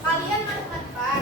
Kalian masuk depan.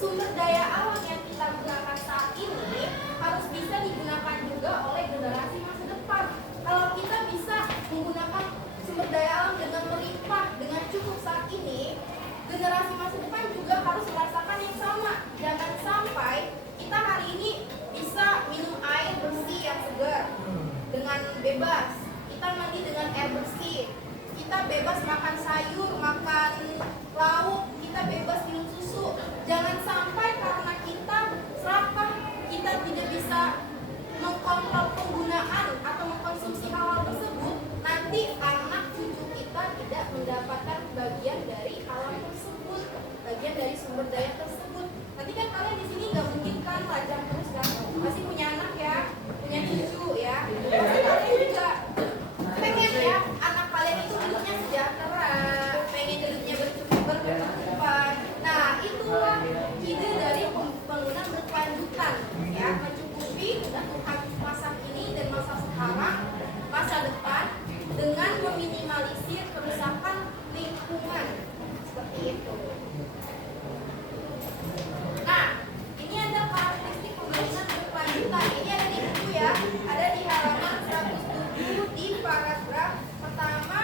sumber daya alam yang kita gunakan saat ini harus bisa digunakan juga oleh generasi masa depan. Kalau kita bisa menggunakan sumber daya alam dengan melimpah, dengan cukup saat ini, generasi masa depan juga harus merasakan yang sama. Jangan sampai kita hari ini bisa minum air bersih yang segar dengan bebas, kita mandi dengan air bersih, kita bebas makan sayur, makan lauk, kita bebas minum susu. Jangan sampai karena kita serakah, kita tidak bisa mengkontrol penggunaan atau mengkonsumsi hal-hal tersebut, nanti anak cucu kita tidak mendapatkan bagian dari alam tersebut, bagian dari sumber daya tersebut. Nanti kan kalian di sini nggak mungkin kan lajang terus kan, pasti punya anak ya, punya cucu ya, pasti kalian juga pengen ya anak kalian itu hidupnya sejahtera, pengen hidupnya berkecukupan. Nah itulah ide dari pembangunan berkelanjutan ya, mencukupi kebutuhan masa kini dan masa sekarang, masa depan, dengan meminimalisir kerusakan lingkungan seperti itu. Nah, ini ada karakteristik pembangunan berkelanjutan. Ini ada di buku ya, ada di halaman 107 di paragraf pertama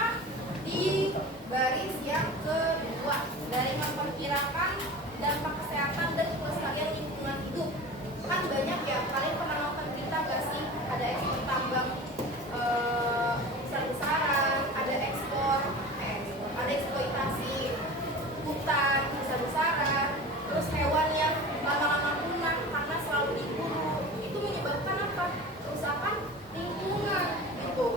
di baris yang kedua, dari memperkirakan dampak kesehatan dan kelestarian lingkungan hidup. Kan banyak ya, kalian pernah nonton berita gak sih? Ada ekspor tambang besar-besaran, ada ada eksploitasi hutan besar-besaran, terus hewan yang lama-lama punah karena selalu diburu. Itu menyebabkan apa? Kerusakan lingkungan gitu.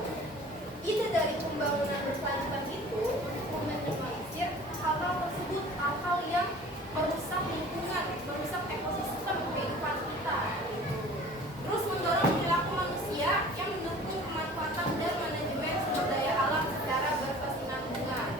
Ide dari pembangunan berkelanjutan itu meminimalisir hal-hal tersebut, hal-hal yang merusak lingkungan, merusak ekosistem kehidupan kita gitu. Terus mendorong perilaku manusia yang mendukung pemanfaatan dan manajemen sumber daya alam secara berkesinambungan.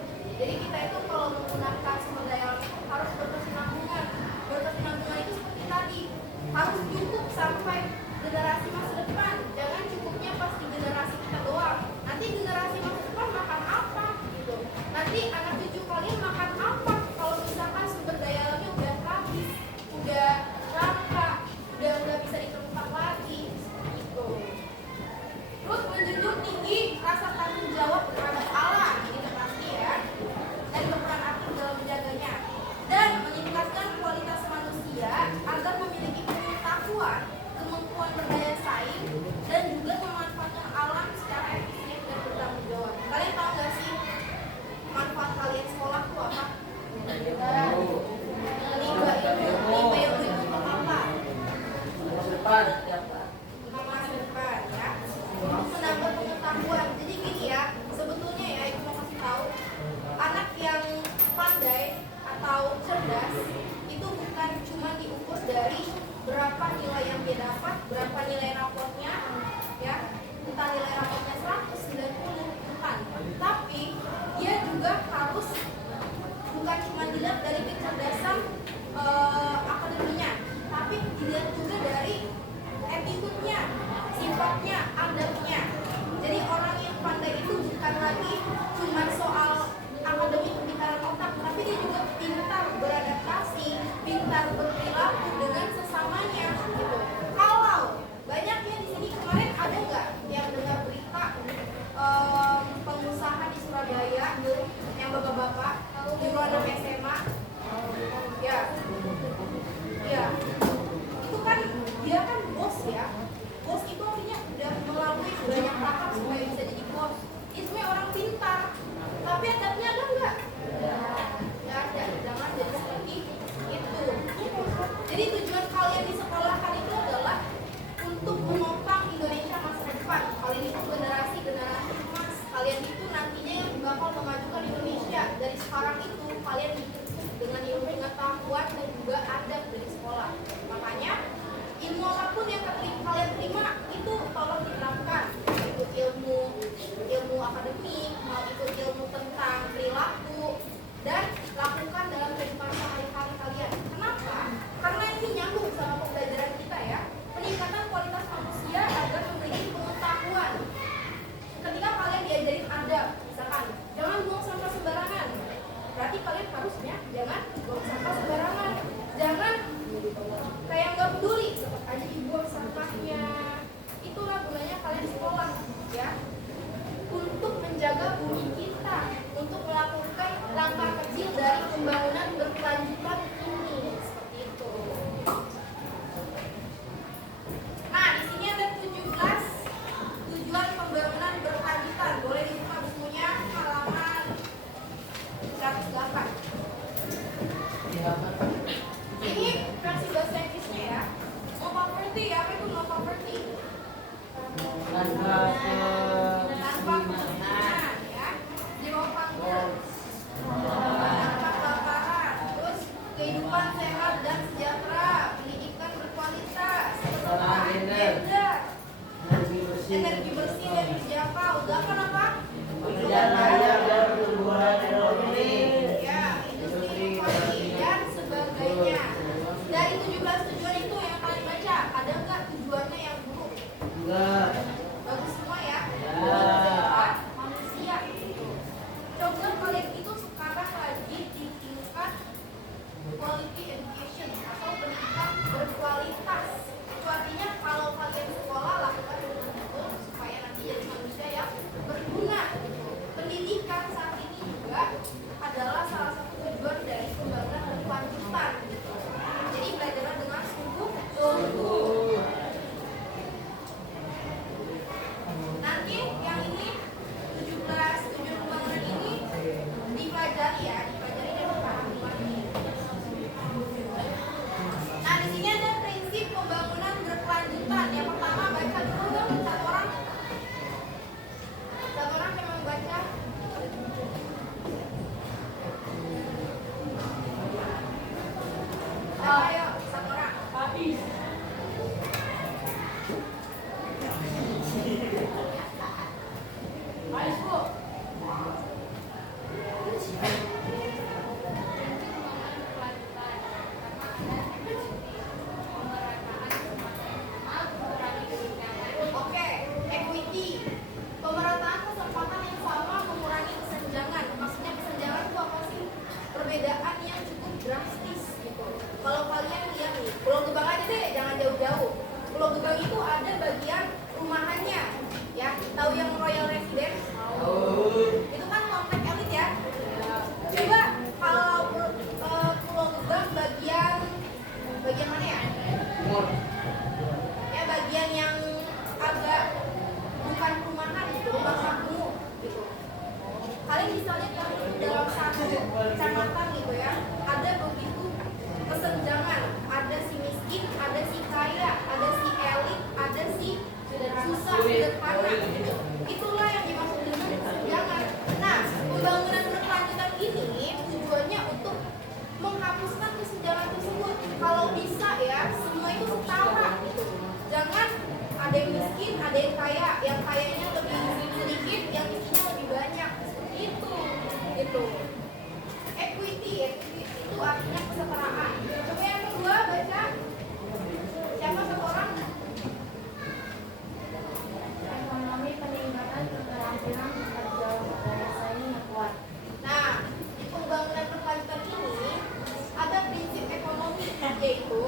Jadi kita itu kalau menggunakan sumber daya alam itu harus berkesinambungan. Berkesinambungan itu seperti tadi, harus cukup sampai generasi masa depan. Jangan cukupnya pas di generasi kita doang. Nanti generasi masa depan makan apa gitu. Nanti anak cucu kalian makan apa kalau misalkan sumber daya alamnya udah habis, udah langka, udah nggak bisa ditemukan lagi gitu. Terus menjunjung tinggi rasa tanggung jawab terhadap alam, ini pasti ya, dan berperan aktif dalam menjaganya, dan meningkatkan kualitas manusia agar memiliki pengetahuan, kemampuan berdaya saing, dan juga memanfaatkan alam secara efisien dan bertanggung jawab. Kalian tahu nggak sih manfaat kalian sekolah itu apa? Limba itu untuk apa? Masa depan ya, menambah pengetahuan. Jadi gini ya, sebetulnya ya ibu mau kasih tahu, anak yang pandai atau cerdas itu bukan cuma diukur dari berapa nilai yang dia dapat, berapa nilai raportnya ya, entah nilai raportnya 190 bukan, tapi dia juga harus bukan cuma dilihat dari kecerdasan akademinya, tapi dilihat juga dari attitude-nya, sifatnya, adabnya. Jadi orang yang pandai itu bukan lagi cuma soal akademik pintaran otak, tapi dia juga pintar beradaptasi, pintar berperilaku dengan sesamanya gitu. Kalau banyaknya di sini tanpa kemiskinan, ya, jiwa panggung, tanpa kelaparan, terus kehidupan sehat dan sejahtera, pendidikan berkualitas, kesetaraan gender, energi bersih dan terjangkau, delapan apa? Pekerjaan layak dan pertumbuhan ekonomi. Ya, industri inovasi dan sebagainya. Dari 17 tujuan itu yang kalian baca, ada nggak tujuannya yang buruk? Enggak. Bagus semua ya. Ya. Kesejahteraan manusia itu. Coba kalian itu sekarang lagi di tingkat quality education atau pendidikan berkualitas. Itu artinya kalau kalian sekolah lakukan betul-betul supaya nanti jadi manusia yang berguna. Pendidikan saat ini juga adalah salah satu tujuan dari pembangunan berkelanjutan. Jadi belajarlah dengan sungguh-sungguh. Nanti yang ini 17 tujuan pembangunan ini dipelajari ya, dipelajari dan dipahami lagi. Nah, di sini ada prinsip pembangunan berkelanjutan. Yang pertama baca dulu dong satu orang. Satu orang yang mau baca. Ayo, satu orang. Ayo, Bu. Oke, equity. Pemerataan kesempatan yang sama mengurangi kesenjangan. Maksudnya kesenjangan itu apa sih? Perbedaan yang cukup drastis gitu. Kalau kalian lihat nih, Pulau Gebang aja deh, jangan jauh-jauh. Pulau Gebang itu ada bagian rumahannya, ya. Tahu yang Royal Residence? Itu kan komplek elit ya. Coba kalau Pulau Gebang bagian mana ya? Ya bagian yang agak bukan perumahan gitu, rumah kampung gitu. Kalian bisa lihat kan itu dalam satu kecamatan gitu ya, ada begitu kesenjangan, ada si miskin, ada si kaya, ada si elit, ada si susah sederhana gitu. Itulah yang dimaksud dengan kesenjangan. Nah, pembangunan berkelanjutan ini tujuannya untuk menghapuskan kesenjangan tersebut. Kalau bisa ya, semua itu setara gitu. Jangan ada yang miskin, ada yang kaya, yang kayanya lebih sedikit, yang miskinnya lebih banyak. Seperti itu, gitu. Equity itu artinya kesetaraan. Coba yang kedua baca. Siapa satu orang? Ekonomi peningkatan keterampilan kerja bahasa ini yang kuat. Nah, di pembangunan berkelanjutan ini ada prinsip ekonomi, yaitu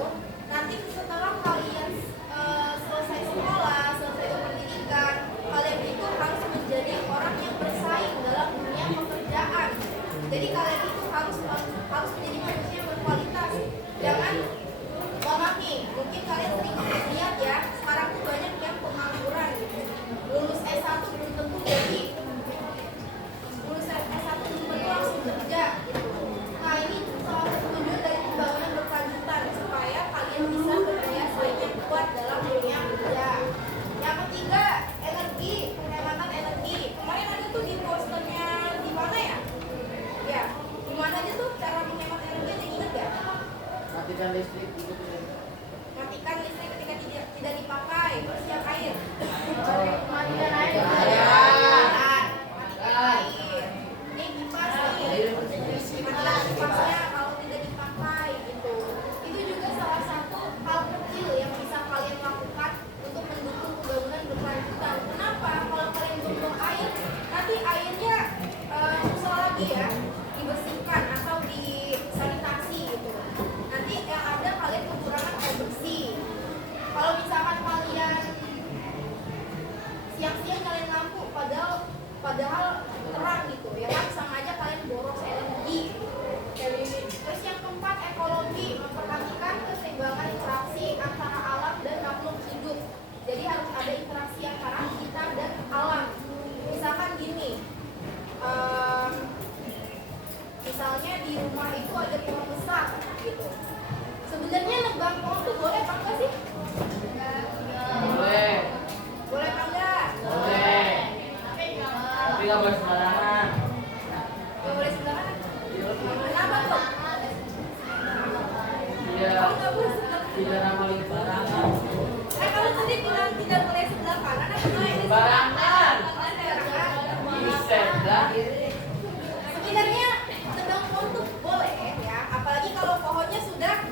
nanti setelah kalian selesai sekolah, selesai berpendidikan, kalian itu harus menjadi orang yang bersaing dalam dunia pekerjaan. Jadi kalian itu harus menjadi manusia yang berkualitas. Jangan Kamu tadi bilang tidak boleh sebelah kanan atau sebelah Barangan. Sebenarnya tebang pohon tuh boleh ya, apalagi kalau pohonnya sudah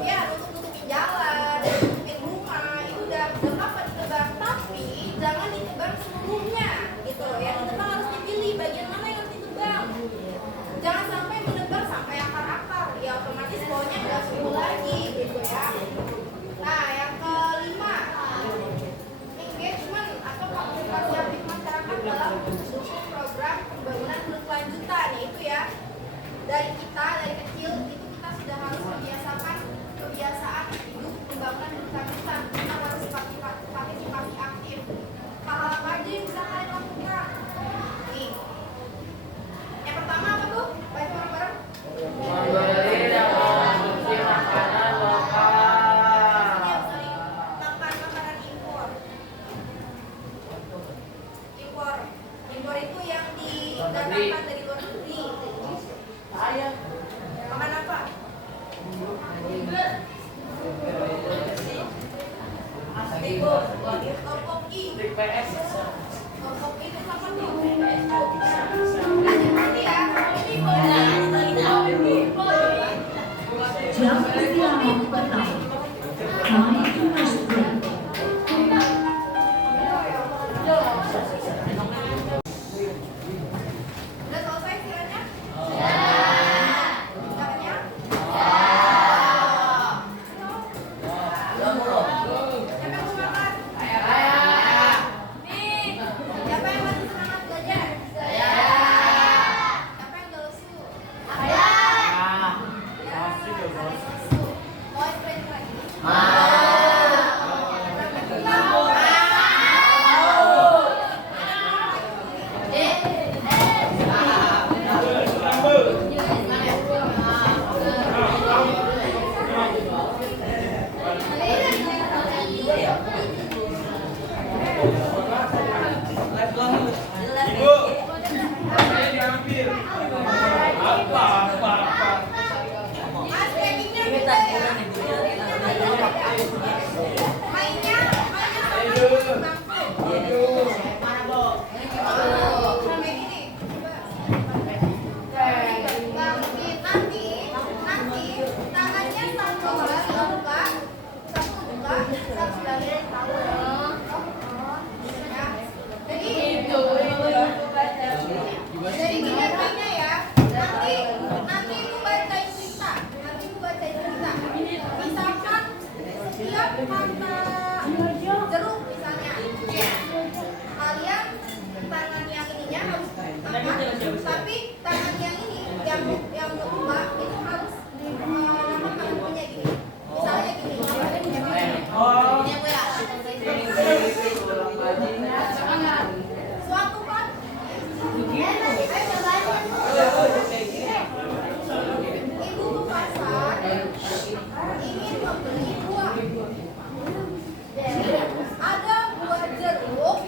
ya nutup-nutupin jalan, nutupin rumah, itu udah apa ditebang, tapi jangan ditebang seluruhnya gitu loh ya. Ditebang harus dipilih bagian mana yang harus ditebang. Jangan sampai menebang sampai akar-akar, ya otomatis pohonnya nggak subur lagi gitu ya. Nah, yang kelima, engagement atau partisipasi aktif masyarakat dalam mendukung program pembangunan berkelanjutan, yaitu ya dari kita dari kecil itu kita sudah harus membiasakan kebiasaan hidup pembangunan berkelanjutan. Kita harus partisipasi aktif. Hal-hal apa aja yang bisa kalian lakukan? Nih, yang pertama apa tuh? Baca bareng-bareng. Membeli dan mengonsumsi makanan lokal. Yang sering makan makanan impor. Impor itu yang didatangkan dari luar negeri. Makan apa? Topoki. Topoki itu apa tuh? Lanjut nanti ya. Jam istirahat petang. Time to rest break. Udah selesai kiranya? Udah kenyang? Siapa yang mau makan? Siapa yang masih semangat belajar? Siapa yang gak lesu? Ya, ada yang lesu. Mau es krim lagi? Mas, backingnya beda ya? Mainnya sama kayak gini. Nanti tangannya satu buka, satu lagi tahu. Jadi gini mainnya ya. Nanti aku bacain cerita. Misalkan setiap kata jeruk misalnya, kalian tangan yang ininya harus makan, tapi tangan yang ini yang kedua itu harus nama tangan punya gini. Misalnya gini. Ini aku ya. Suatu kan ibu ke pasar ingin membeli buah. Ada buah jeruk.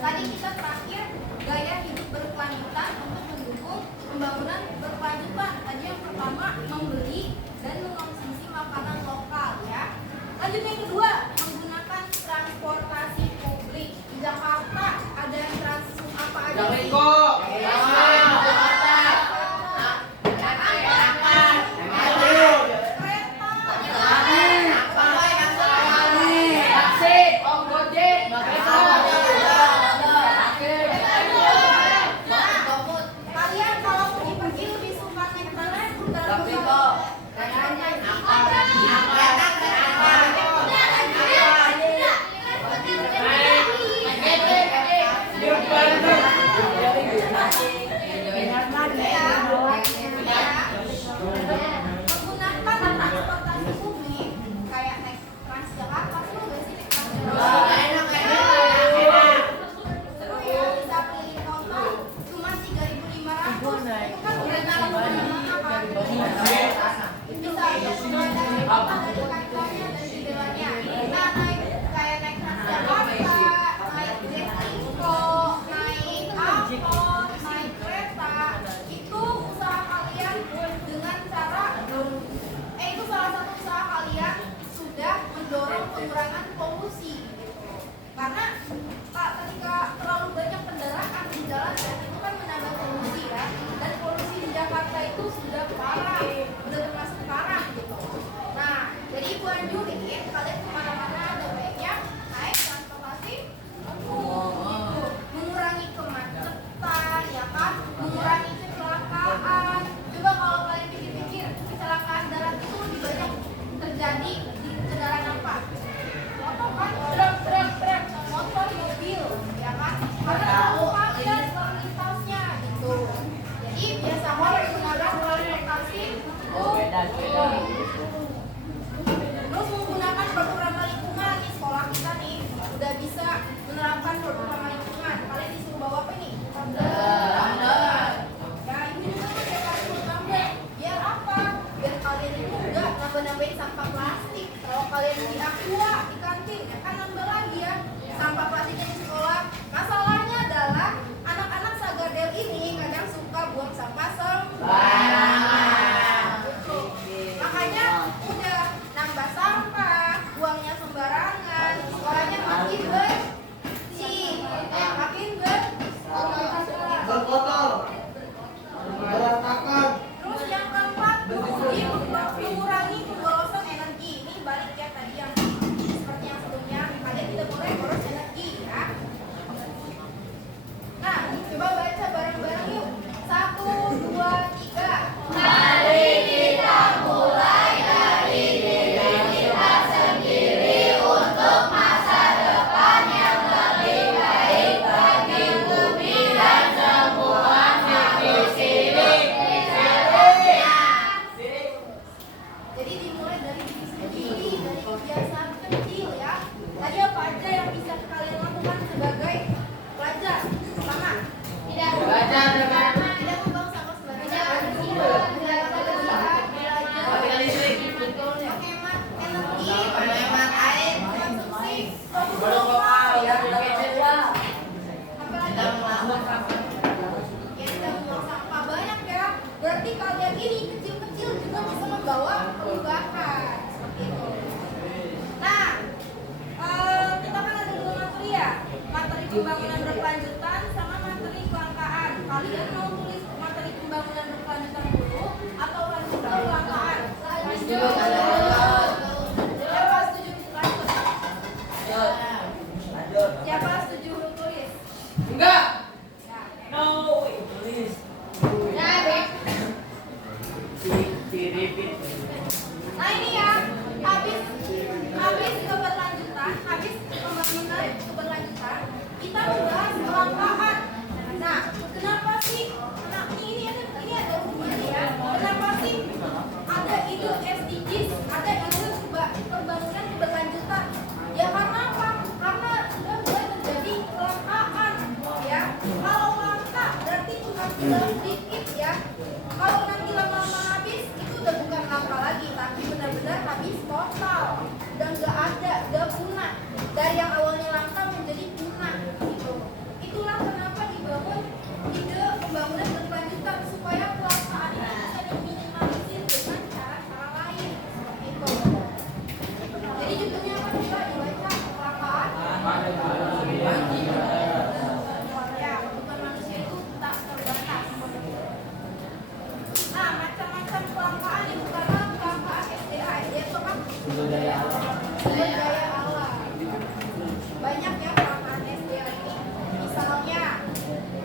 Tadi kita terakhir gaya hidup berkelanjutan untuk mendukung pembangunan berkelanjutan. Tadi yang pertama membeli dan mengonsumsi makanan lokal ya. Lanjut yang kedua, menggunakan transportasi publik. Di Jakarta ada trans apa aja sih? Kalian kalau pergi-pergi lebih suka naik mana? Menggunakan transportasi publik kayak naik Transjakarta tuh nggak sih naik Transjakarta? Seru ya, bisa keliling kota cuma 3.500. Itu kan udah nggak kemana-mana kan? Bisa mulai dari kota, dari kantornya dan jendela-nya. Nah, kayak naik Transjakarta, naik Jaklingko, naik angkot, naik kereta, itu usaha kalian dengan cara itu salah satu usaha kalian sudah mendorong pengurangan polusi gitu. Karena ketika terlalu banyak kendaraan di jalan dan itu kan menambah polusi ya. Dan polusi di Jakarta itu sudah parah, sudah termasuk parah gitu. Nah, jadi Ibu anjurin kalian kemana-mana ada baiknya naik transportasi umum gitu. Mengurangi kemacetan ya kan, mengurangi kecelakaan. Coba kalau kalian pikir-pikir, kecelakaan darat itu lebih banyak terjadi di kendaraan apa? Motor kan, truk, motor, mobil, ya kan? Karena terlalu padat lalu lintasnya gitu. Jadi biasakan menggunakan transportasi umum. Terus menggunakan produk ramah lingkungan di sekolah kita nih udah bisa menerapkan produk ramah lingkungan. Kalian disuruh bawa apa nih? Tumbler. Ya ini juga pakai kartu tumbler. Biar apa? Biar kalian itu enggak nambah-nambahin sampah plastik. Kalau kalian beli aqua di kantin, ya kan nambah lagi ya sampah plastiknya di sekolah. Masalahnya adalah anak-anak Sagadel ini kadang suka buang sampah sembarangan. Makanya udah nambah sampah, buangnya sembarangan, sekolahnya makin bersih. kelangkaan. Nah, kenapa sih? Nah, ini ada hubungannya ya. Kenapa sih ada ide SDGs, ada ide pembangunan berkelanjutan? Ya karena apa? Karena sudah mulai terjadi kelangkaan, ya. Kalau langka berarti cuma tinggal sedikit, ya. Kalau nanti lama-lama habis, itu udah bukan langka lagi, tapi benar-benar habis total. Dan nggak ada, udah punah. Dari yang awalnya langka menjadi punah, gitu. Itulah kenapa dibangun ide pembangunan berkelanjutan supaya kelangkaan ini bisa diminimalisir dengan cara-cara lain, seperti itu. Jadi judulnya apa coba dibaca? Kelangkaan. Ya, kebutuhan manusia itu tak terbatas. Nah, macam-macam kelangkaan yang pertama kelangkaan SDA. SDA itu apa? Sumber daya alam. Banyak ya kelangkaan SDA ini. Misalnya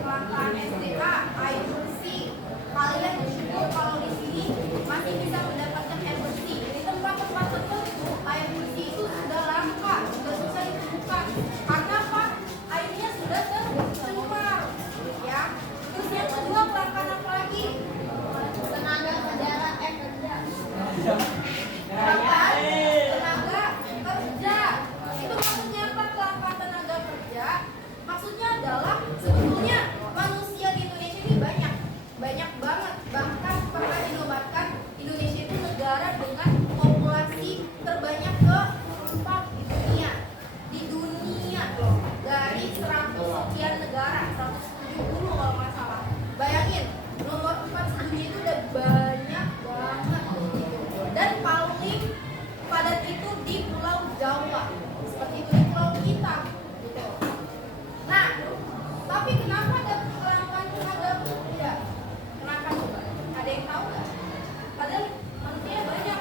kelangkaan SDA air bersih. Kalian bersyukur kalau di sini masih bisa mendapatkan air bersih. Di tempat-tempat tertentu air bersih itu sudah langka, sudah susah ditemukan. Karena apa? Airnya sudah tercemar, ya. Terus yang kedua kelangkaan apa lagi? Tenaga kerja. Kelangkaan tenaga kerja. Itu maksudnya apa kelangkaan tenaga kerja? Maksudnya adalah sebetulnya manusia di Indonesia ini banyak banget. Bahkan pernah dinobatkan Indonesia itu negara dengan populasi terbanyak keempat di dunia loh. Dari 100 sekian negara, 170 kalau nggak salah. Bayangin, nomor 4 sedunia itu udah banyak banget gitu. Dan paling padat itu di Pulau Jawa, seperti itu di pulau kita gitu. Nah, tapi kenapa ada kelangkaan tenaga kerja? Kenapa coba? Ada yang tahu nggak? Padahal manusia banyak.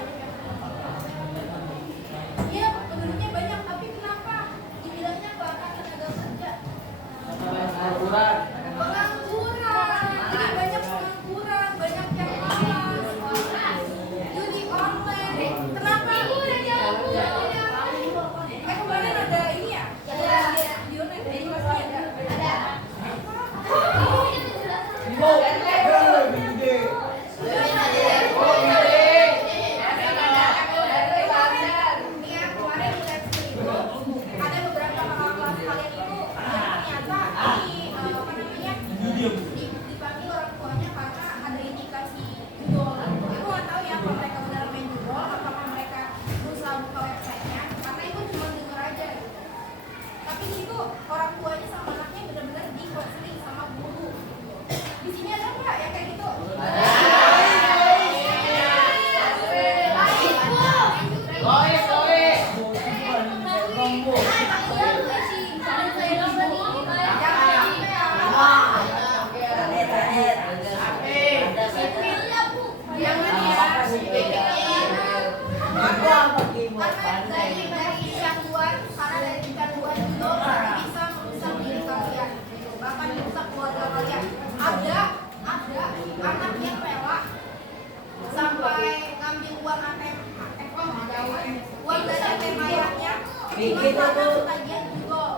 Iya, penduduknya banyak, tapi kenapa dibilangnya kelangkaan tenaga kerja? Pengangguran. Jadi banyak pengangguran, banyak yang malas, judi online. Kenapa? Kemarin ada ini ya? Ada di online, ini pasti ada. Kemarin di live stream itu ada beberapa kakak kelas kalian itu yang ternyata dipanggil orang tuanya karena ada indikasi judol. Aku nggak tahu ya kalau mereka benar main judol, apakah mereka berusaha buka websitenya, karena itu cuma denger aja gitu. Tapi di situ orang tuanya sama anaknya benar-benar di konseling sama guru. Di sini ada nggak ya kayak gitu? Dari canduan, karena dari canduan itu bisa merusak diri kalian, bahkan merusak keluarga kalian. Ada anak yang rela sampai ngambil uang ATM, uang dari ATM ayahnya, cuma karena ketagihan judol.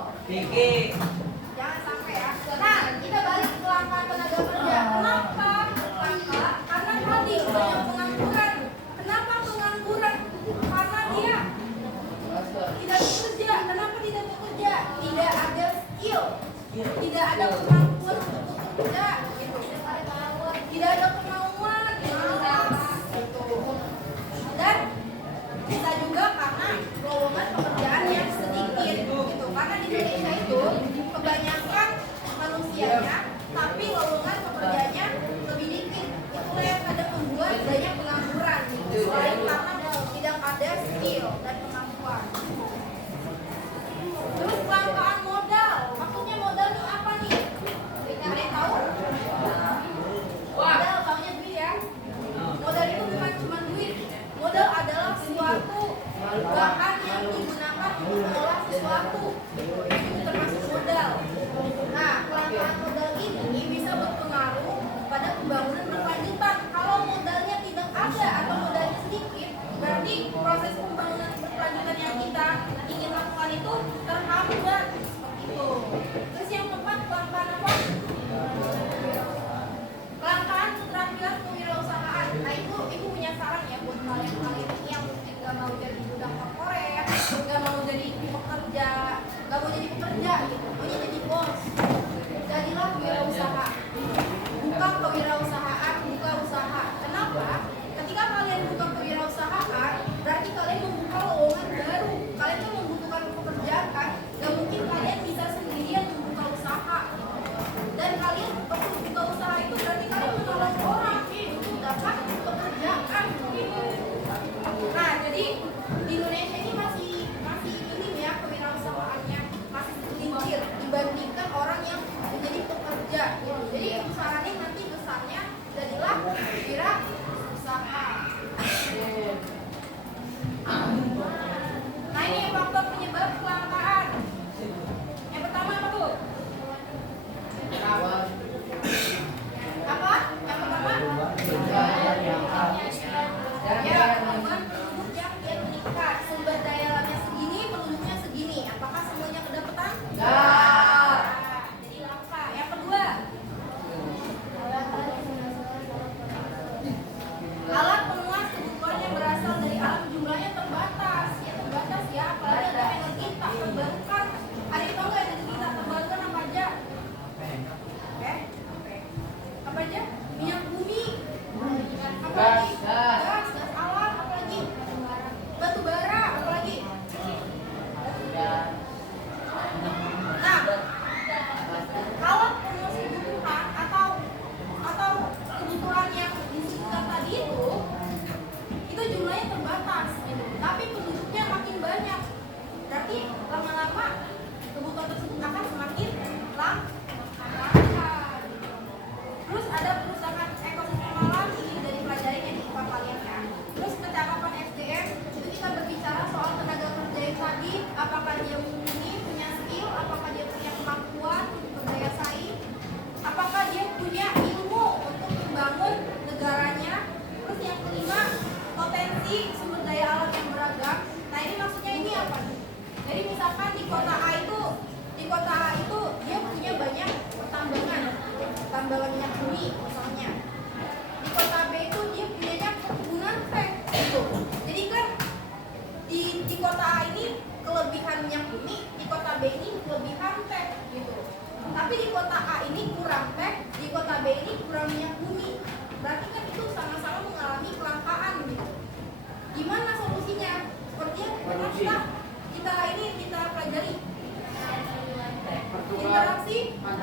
Jangan sampai ya. Nah, kita balik ke langkah tenaga kerja. Kenapa langka? Karena tadi banyak pengangguran. Kenapa pengangguran? Karena dia tidak bekerja. Kenapa tidak bekerja? Tidak ada skill, tidak ada kemampuan untuk bekerja, gitu. Tidak ada kemauan, malas, gitu. Dan bisa juga karena lowongan pekerjaan yang sedikit, gitu. Karena di Indonesia itu kebanyakan manusianya, tapi lowongan pekerjaannya lebih dikit. Itulah yang kadang membuat banyak pengangguran, gitu. Selain karena tidak ada skill dan kemampuan. Terus kelangkaan modal. Maksudnya modal itu apa nih? Ada yang tahu? Modal, taunya duit ya. Modal itu bukan cuma duit. Modal adalah suatu bahan yang digunakan untuk mengolah sesuatu. Itu termasuk modal. Nah, kelangkaan modal ini bisa berpengaruh pada pembangunan berkelanjutan. Kalau modalnya tidak ada atau modalnya sedikit, berarti proses pembangunan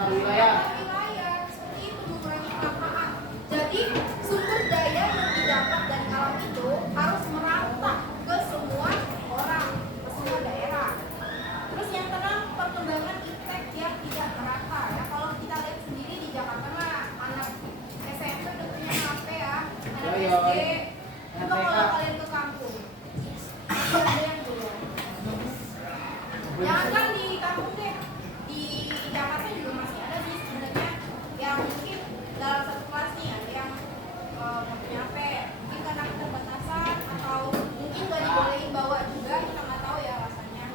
wilayah. wilayah seperti itu mengurangi kelaparan. Jadi sumber daya yang didapat dari alam itu harus merata ke semua orang, ke semua daerah. Terus yang keenam, perkembangan iptek yang tidak merata. Ya kalau kita lihat sendiri di Jakarta mah anak SMP udah punya HP ya, anak SD. Coba kalau kalian ke kampung, masih ada yang belum. Jangankan di kampung deh, di Jakarta juga masih ada sih sebenarnya yang mungkin dalam satu kelas nih ada yang nggak punya HP, mungkin karena keterbatasan atau mungkin nggak dibolehin bawa juga, kita nggak tahu ya alasannya.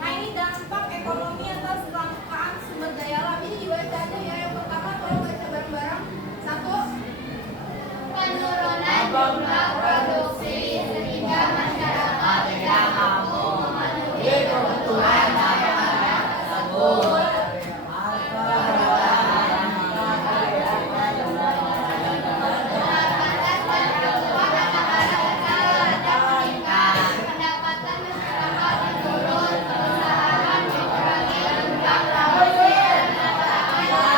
Nah ini dampak ekonomi atas kelangkaan sumber daya alam, ini dibaca aja ya. Yang pertama tolong baca bareng-bareng. Satu, Penurunan jumlah produksi sehingga masyarakat tidak mampu memenuhi kebutuhan masyarakat tersebut. Pendapatan masyarakat menurun, perusahaan mengurangi jumlah produksi dan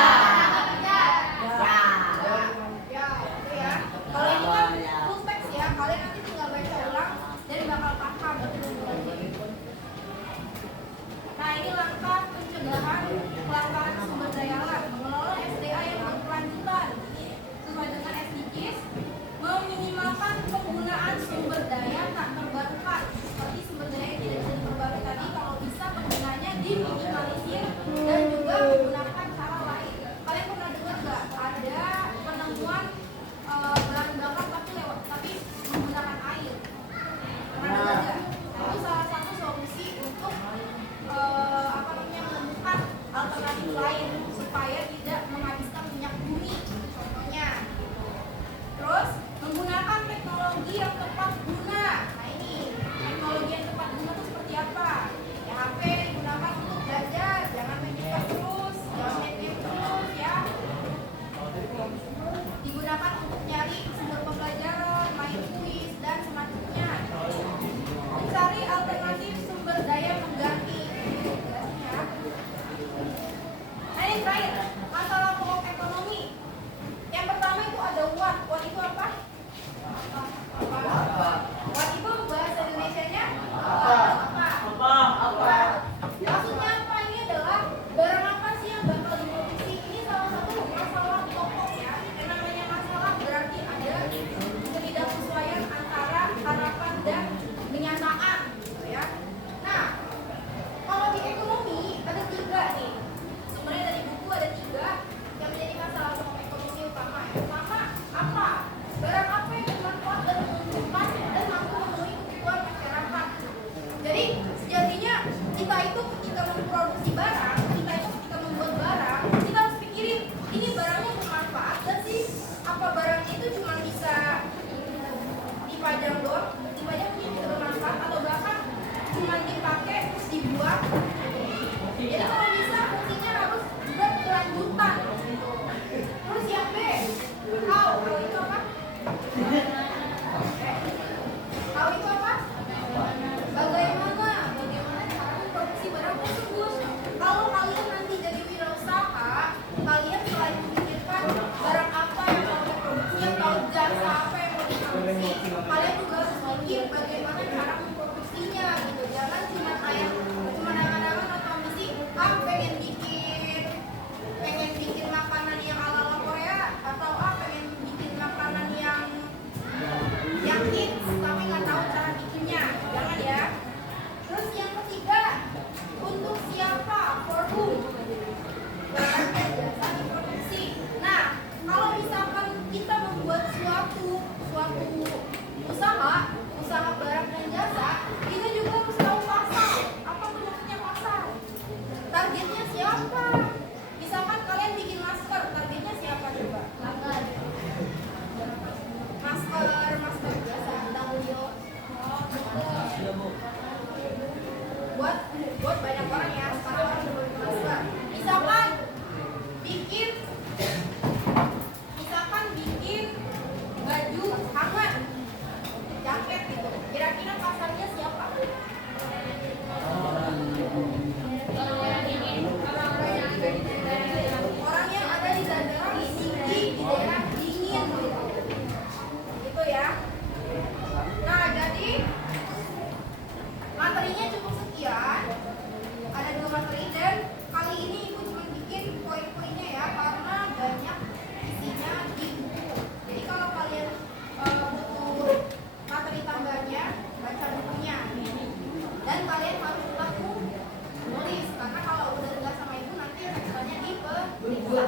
lapangan kerja. ya itu ya. Kalau ini kan full text ya, kalian nanti tinggal baca ulang dan bakal paham. Nah ini langkah pencegahan kelangkaan sumber daya alam, mengelola SDA yang berkelanjutan. Ini sesuai dengan SDGs, meminimalkan penggunaan sumber daya tak terbarukan. Seperti sumber daya yang tidak bisa diperbarui tadi, kalau bisa penggunaannya diminimalisir dan juga menggunakan cara lain. Kalian pernah dengar nggak ada penemuan bahan bakar tapi menggunakan air? Pernah dengar nggak? Nah, itu salah satu solusi untuk menemukan alternatif lain supaya tidak menghabiskan minyak bumi contohnya. Terus menggunakan teknologi yang tepat guna. Nah ini teknologi yang tepat guna itu seperti apa? Ya HP digunakan untuk belajar, jangan main TikTok terus, jangan main game terus ya. Digunakan untuk nyari sumber pembelajaran, main kuis dan semacamnya. Mencari alternatif sumber daya pengganti. Ya. Nah ini terakhir, masalah pokok ekonomi. Yang pertama itu ada uang. Uang itu apa?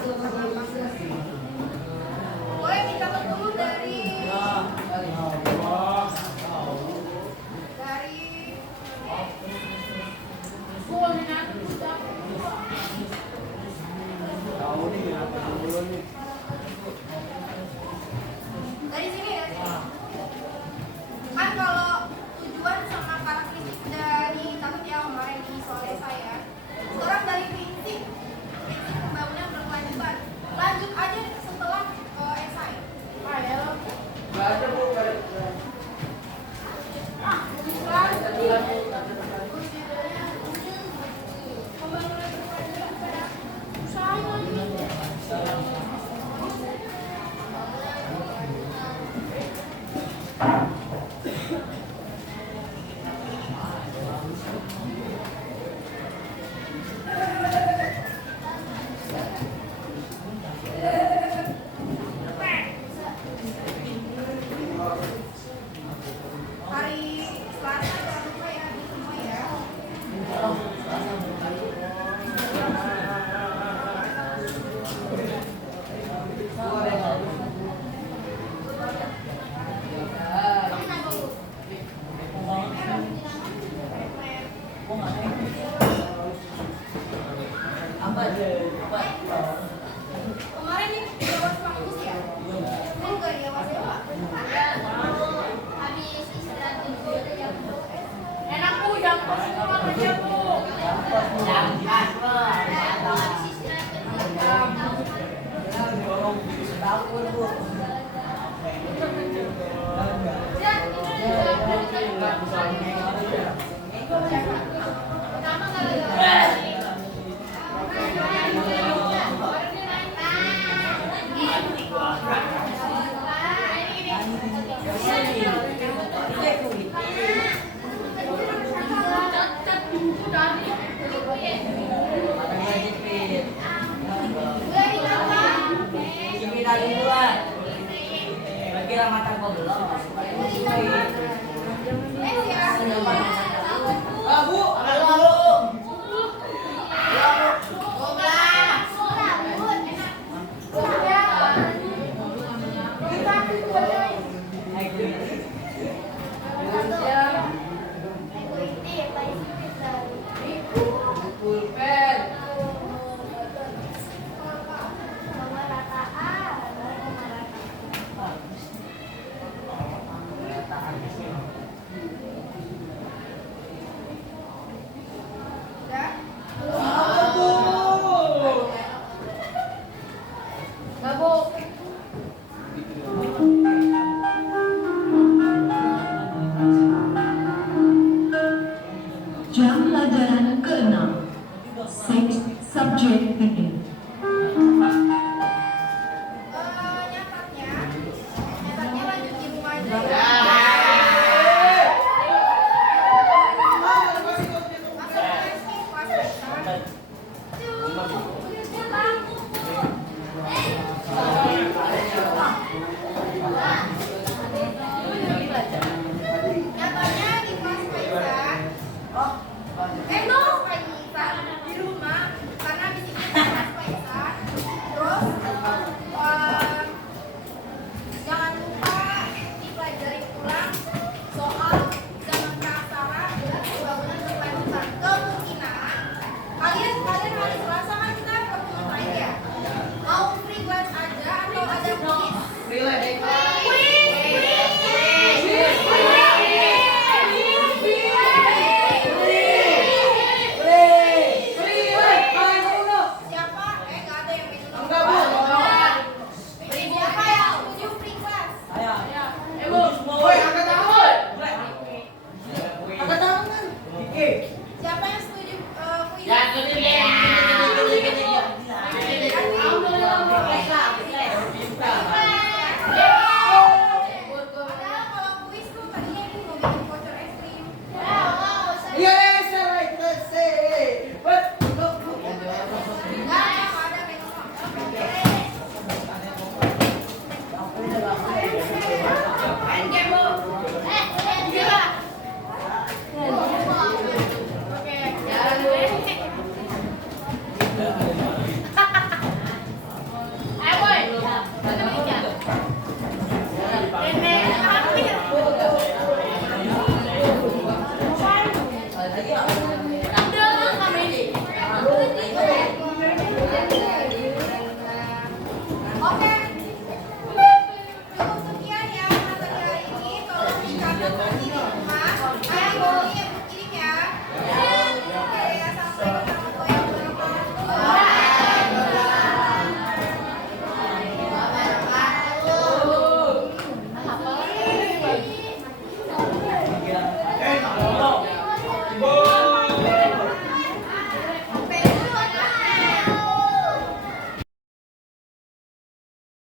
Boleh dicatat dulu dari dari sini ya. Kan kalau tujuan sama karakteristik dari takut ya kemarin di sore saya. Sekarang dari prinsip pembangunan berkelanjutan. Lanjut aja setelah esai. Ayo. Nggak ada bu. Pembangunan berkelanjutan. Saya. Hari Selasa jangan lupa ya di semua ya. Kemarin nih dewas kampus ya? Mau nggak dewas ya Pak? Habis istirahat dulu ada jam Enak Bu, jam kos pulang aja Bu. habis istirahat pertama kali Kira mata gua belum. Ya.